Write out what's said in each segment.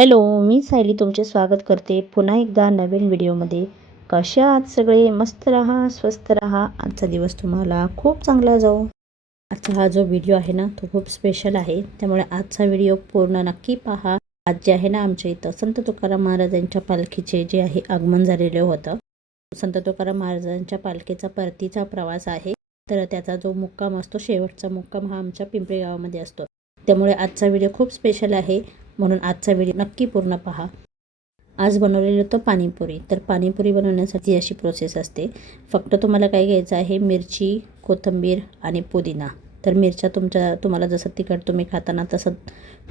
Hello मी सायली तुमचे स्वागत करते पुन्हा एकदा नवीन व्हिडिओमध्ये. कशा आहात सगळे? मस्त राहा स्वस्त राहा. आजचा दिवस तुम्हाला खूप चांगला जाऊ आजचा हा जो व्हिडिओ आहे ना तो खूप स्पेशल आहे. त्यामुळे आजचा व्हिडिओ पूर्ण नक्की पहा. आज जे आहे ना आमच्या इथं संत तुकाराम महाराजांच्या पालखीचे जे आहे आगमन झालेलं होतं. संत तुकाराम महाराजांच्या पालखीचा परतीचा प्रवास आहे. तर त्याचा जो मुक्काम असतो शेवटचा मुक्काम हा आमच्या पिंपरी गावामध्ये असतो. त्यामुळे आजचा व्हिडिओ खूप स्पेशल आहे. म्हणून आजचा व्हिडिओ नक्की पूर्ण पहा. आज बनवलेलं होतं पाणीपुरी. तर पाणीपुरी बनवण्यासाठी अशी प्रोसेस असते. फक्त तुम्हाला काय घ्यायचं आहे मिरची कोथिंबीर आणि पुदिना. तर मिरच्या तुमच्या तुम्हाला जसं तिखट तुम्ही खाताना तसं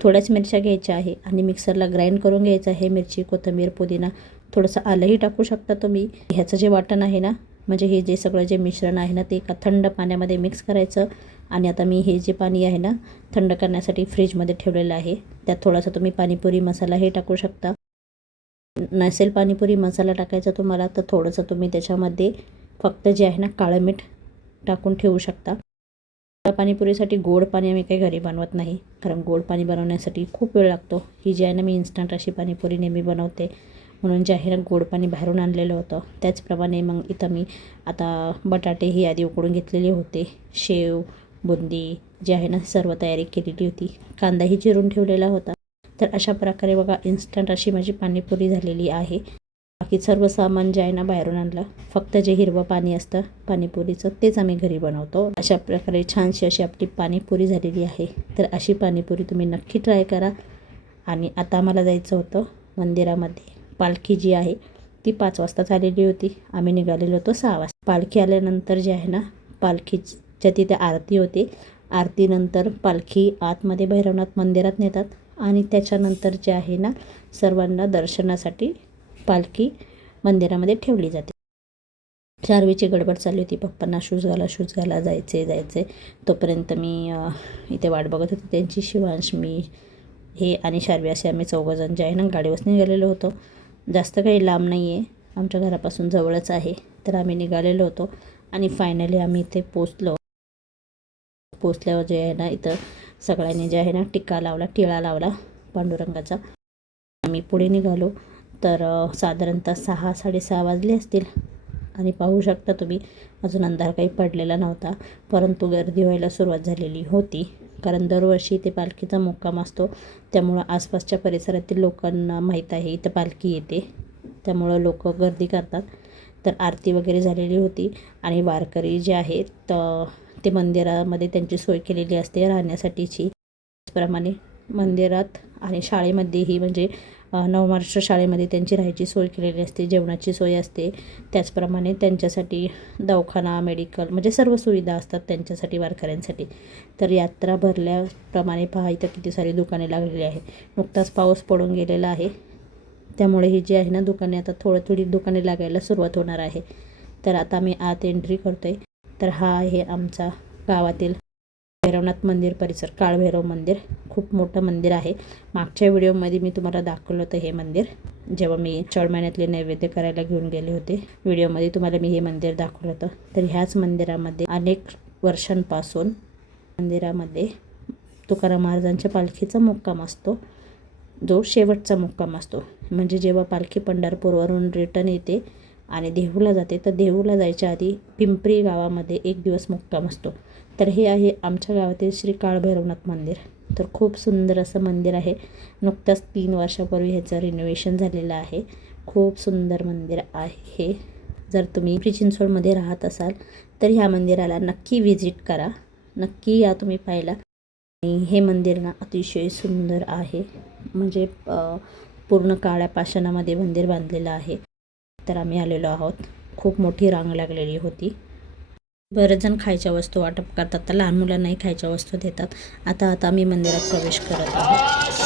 थोड्याच मिरच्या घ्यायच्या आहे. आणि मिक्सरला ग्राइंड करून घ्यायचं आहे मिरची कोथिंबीर पुदिना. थोडंसं आलंही टाकू शकता तुम्ही. ह्याचं जे वाटण आहे ना म्हणजे हे जे सगळं जे मिश्रण आहे ना ते एका थंड पाण्यामध्ये मिक्स करायचं. आणि आता मी हे जे पाणी आहे ना थंड करण्यासाठी फ्रीजमध्ये ठेवलेलं आहे. त्यात थोडासा तुम्ही पाणीपुरी मसाला हे टाकू शकता. नसेल पाणीपुरी मसाला टाकायचा तुम्हाला तर थोडंसं तुम्ही त्याच्यामध्ये फक्त जे आहे ना काळं मीठ टाकून ठेवू शकता. पाणीपुरीसाठी गोड पाणी आम्ही काही घरी बनवत नाही कारण गोड पाणी बनवण्यासाठी खूप वेळ लागतो. ही जी आहे ना मी इन्स्टंट अशी पाणीपुरी नेहमी बनवते. म्हणून जे आहे ना गोड पाणी बाहेरून आणलेलं होतं. त्याचप्रमाणे मग इथं मी आता बटाटे ही आधी उकडून घेतलेले होते. शेव बुंदी जी आहे ना सर्व तयारी केलेली होती. कांदाही चिरून ठेवलेला होता. तर अशा प्रकारे बघा इन्स्टंट अशी माझी पाणीपुरी झालेली आहे. बाकी सर्व सामान जे आहे ना बाहेरून आणलं. फक्त जे हिरवं पाणी असतं पाणीपुरीचं तेच आम्ही घरी बनवतो. अशा प्रकारे छानशी अशी आपली पाणीपुरी झालेली आहे. तर अशी पाणीपुरी तुम्ही नक्की ट्राय करा. आणि आता आम्हाला जायचं होतं मंदिरामध्ये. पालखी जी आहे ती पाच वाजता झालेली होती. आम्ही निघालेलो होतो सहा वाजता. पालखी आल्यानंतर जे आहे ना ज्या तिथे आरती होते. आरतीनंतर पालखी आतमध्ये भैरवनाथ मंदिरात नेतात आणि त्याच्यानंतर जे आहे ना सर्वांना दर्शनासाठी पालखी मंदिरामध्ये ठेवली जाते. चारवीची गडबड चालली होती. पप्पांना शूज घाला शूज घाला जायचे जायचे. तोपर्यंत मी इथे वाट बघत होते. त्यांची शिवांश मी हे आणि शार्वी असे आम्ही चौघजण जे आहे ना गाडीवर निघालेलो होतो. जास्त काही लांब नाही आहे आमच्या घरापासून जवळच आहे. तर आम्ही निघालेलो होतो आणि फायनली आम्ही इथे पोचलो पोचल्यावर जे आहे ना इथं सगळ्यांनी जे आहे ना टिक्का लावला टिळा लावला पांडुरंगाचा. आम्ही पुढे निघालो. तर साधारणतः सहा साडेसहा वाजले असतील. आणि पाहू शकता तुम्ही अजून अंधार काही पडलेला नव्हता. परंतु गर्दी व्हायला सुरुवात झालेली होती. कारण दरवर्षी इथे पालखीचा मुक्काम असतो. त्यामुळं आसपासच्या परिसरातील लोकांना माहीत आहे इथं पालखी येते. त्यामुळं लोक गर्दी करतात. तर आरती वगैरे झालेली होती. आणि वारकरी जे आहेत ते मंदिरामध्ये त्यांची सोय केलेली असते राहण्यासाठीची. त्याचप्रमाणे मंदिरात आणि शाळेमध्येही म्हणजे नवमहाराष्ट्र शाळेमध्ये त्यांची राहायची सोय केलेली असते जेवणाची सोय असते. त्याचप्रमाणे त्यांच्यासाठी दवाखाना मेडिकल म्हणजे सर्व सुविधा असतात त्यांच्यासाठी वारकऱ्यांसाठी. तर यात्रा भरल्याप्रमाणे पहा इथं किती सारी दुकाने लागलेली आहे नुकताच पाऊस पडून गेलेला आहे. त्यामुळे ही जी आहे ना दुकाने आता थोडं थोडी दुकाने लागायला सुरुवात होणार आहे. तर आता मी आत एंट्री करतो आहे तर हा आहे आमचा गावातील भैरवनाथ मंदिर परिसर काळभैरव मंदिर. खूप मोठं मंदिर आहे. मागच्या व्हिडिओमध्ये मी तुम्हाला दाखवलं होतं हे मंदिर. जेव्हा मी चढ महिन्यातले नैवेद्य करायला घेऊन गेले होते व्हिडिओमध्ये तुम्हाला मी हे मंदिर दाखवलं होतं. तर ह्याच मंदिरामध्ये अनेक वर्षांपासून मंदिरामध्ये तुकाराम महाराजांच्या पालखीचा मुक्काम असतो. जो शेवटचा मुक्काम असतो. म्हणजे जेव्हा पालखी पंढरपूरवरून रिटर्न येते आणि देहूला जाते. तर देहूला जायच्या आधी पिंपरी गावामध्ये एक दिवस मुक्काम असतो. तर हे आहे आमच्या गावातील श्री काळभैरवनाथ मंदिर. तर खूप सुंदर असं मंदिर आहे. नुकताच तीन वर्षापूर्वी ह्याचं रिनोव्हेशन झालेलं आहे. खूप सुंदर मंदिर आहे. जर तुम्ही पिंपरी चिंचवडमध्ये राहत असाल तर ह्या मंदिराला नक्की व्हिजिट करा. नक्की या तुम्ही पाहायला. आणि हे मंदिर ना अतिशय सुंदर आहे. म्हणजे पूर्ण काळ्या पाषाणामध्ये मंदिर बांधलेलं आहे. तर आम्ही आलेलो आहोत. खूप मोठी रांग लागलेली होती. बरेच जण खायच्या वस्तू वाटप करतात. तर लहान मुलांनाही खायच्या वस्तू देतात. आता आता आम्ही मंदिरात प्रवेश करत आहोत.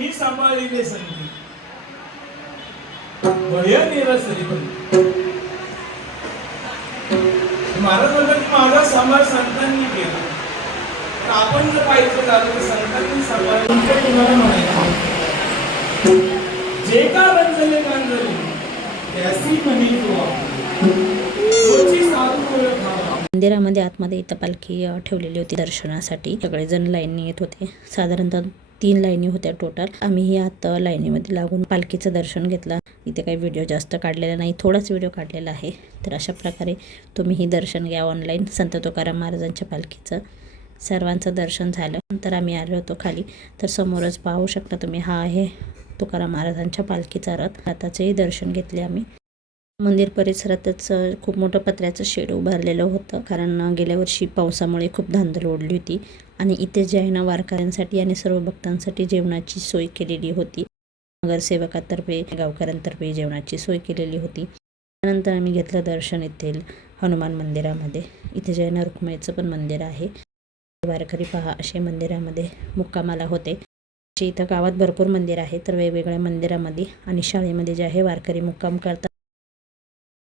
मी सांभाळीने संधी. भय निरसरी महाराज म्हणतात की माझा सांभाळ संतांनी केला. तर आपण जर पाहिजे झालं तर संतांनी सांभाळ म्हणायचं जे का रंजले गांजले त्यासी म्हणी तो मंदिरामध्ये आतमध्ये इथं पालखी ठेवलेली होती दर्शनासाठी. सगळेजण लाईनने येत होते. साधारणतः तीन लाईनी होत्या टोटल. आम्हीही आता लाईनीमध्ये लागून पालखीचं दर्शन घेतलं. इथे काही व्हिडिओ जास्त काढलेला नाही थोडाच व्हिडिओ काढलेला आहे. तर अशा प्रकारे तुम्हीही दर्शन घ्या ऑनलाईन. संत तुकाराम महाराजांच्या पालखीचं सर्वांचं दर्शन झालं. नंतर आम्ही आलो होतो खाली. तर समोरच पाहू शकता तुम्ही हा आहे तुकाराम महाराजांच्या पालखीचा रथ. रथाचेही दर्शन घेतले आम्ही. मंदिर परिसरातच खूप मोठं पत्र्याचं शेड उभारलेलं होतं. कारण गेल्या वर्षी पावसामुळे खूप धांदल ओढली होती. आणि इथे जे आहे ना वारकऱ्यांसाठी आणि सर्व भक्तांसाठी जेवणाची सोय केलेली होती. नगरसेवकातर्फे गावकऱ्यांतर्फे जेवणाची सोय केलेली होती. त्यानंतर आम्ही घेतलं दर्शन येथील हनुमान मंदिरामध्ये. इथे जे आहे ना रुक्माईचं पण मंदिर आहे. वारकरी पहा असे मंदिरामध्ये मुक्कामाला होते. अशी इथं गावात भरपूर मंदिर आहे तर वेगवेगळ्या मंदिरामध्ये आणि शाळेमध्ये जे आहे वारकरी मुक्काम करतात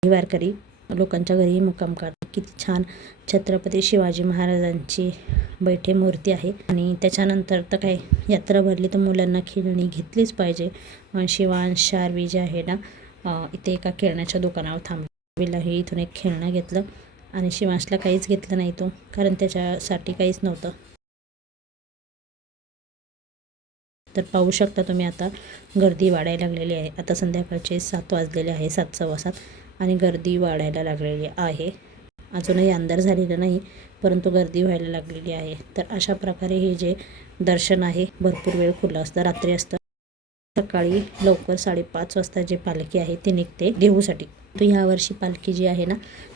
वारकरी लोकांच्या घरीही मुक्काम करतात किती छान छत्रपती शिवाजी महाराजांची बैठे मूर्ती आहे. आणि त्याच्यानंतर तर काय यात्रा भरली तर मुलांना खेळणी घेतलीच पाहिजे. शिवान शिवांश शारवी जे आहे ना इथे एका खेळण्याच्या दुकानावर थांबविलाही इथून एक खेळणं घेतलं. आणि शिवांशला काहीच घेतलं नाही तो कारण त्याच्यासाठी काहीच नव्हतं. तर पाहू शकता तुम्ही आता गर्दी वाढायला लागलेली आहे. आता संध्याकाळचे सात वाजलेले आहे सात सव्वा सात. आणि गर्दी वाढायला लागलेली आहे. अजूनही अंधार झालेला नाही. परंतु गर्दी व्हायला लागलेली आहे. तर अशा प्रकारे हे जे दर्शन आहे भरपूर वेळ खुलं असतं रात्री असतं. सकाळी लवकर साडेपाच वाजता जे पालखी आहे ती निघते देहूसाठी. तर ह्यावर्षी पालखी जी आहे ना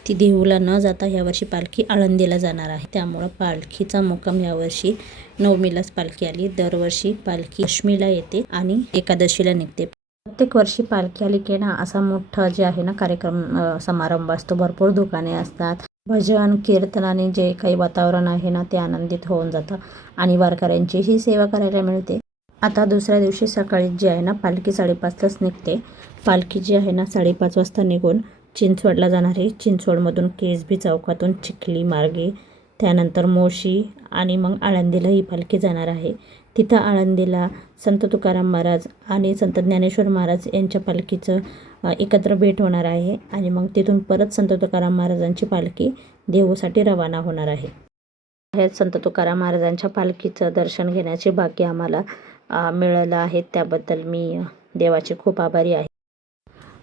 ती देहूला न जाता ह्यावर्षी पालखी आळंदीला जाणार आहे. त्यामुळं पालखीचा मुक्काम यावर्षी नवमीलाच पालखी आली. दरवर्षी पालखी अष्टमीला येते आणि एकादशीला निघते. प्रत्येक वर्षी पालखी आली की ना असा मोठा जे आहे ना कार्यक्रम समारंभ असतो. भरपूर दुकाने असतात. भजन कीर्तनाने जे काही वातावरण आहे ना ते आनंदित होऊन जातं आणि वारकऱ्यांचीही सेवा करायला मिळते. आता दुसऱ्या दिवशी सकाळी जी आहे ना पालखी साडेपाचलाच निघते. पालखी जी आहे ना साडेपाच वाजता निघून चिंचवडला जाणार आहे. चिंचवडमधून केसबी चौकातून चिखली मार्गे त्यानंतर मोशी आणि मग आळंदीला ही पालखी जाणार आहे. तिथं आळंदीला संत तुकाराम महाराज आणि संत ज्ञानेश्वर महाराज यांच्या पालखीचं एकत्र भेट होणार आहे आणि मग तिथून परत संत तुकाराम महाराजांची पालखी देहूसाठी रवाना होणार आहे. हे संत तुकाराम महाराजांच्या पालखीचं दर्शन घेण्याचे भाग्य आम्हाला मिळालं आहे. त्याबद्दल मी देवाचे खूप आभारी आहे.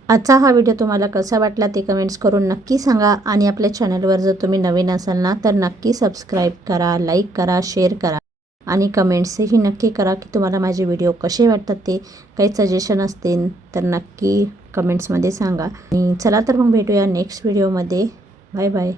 आजचा हा व्हिडिओ तुम्हाला कसा वाटला ते कमेंट्स करून नक्की सांगा आणि आपल्या चॅनलवर जर तुम्ही नवीन असाल ना तर नक्की सबस्क्राईब करा लाईक करा शेअर करा. आणि कमेंट्सही नक्की करा की तुम्हाला माझे व्हिडिओ कसे वाटतात ते. काही सजेशन असतील तर नक्की कमेंट्समध्ये सांगा. आणि चला तर मग भेटूया नेक्स्ट व्हिडिओमध्ये बाय बाय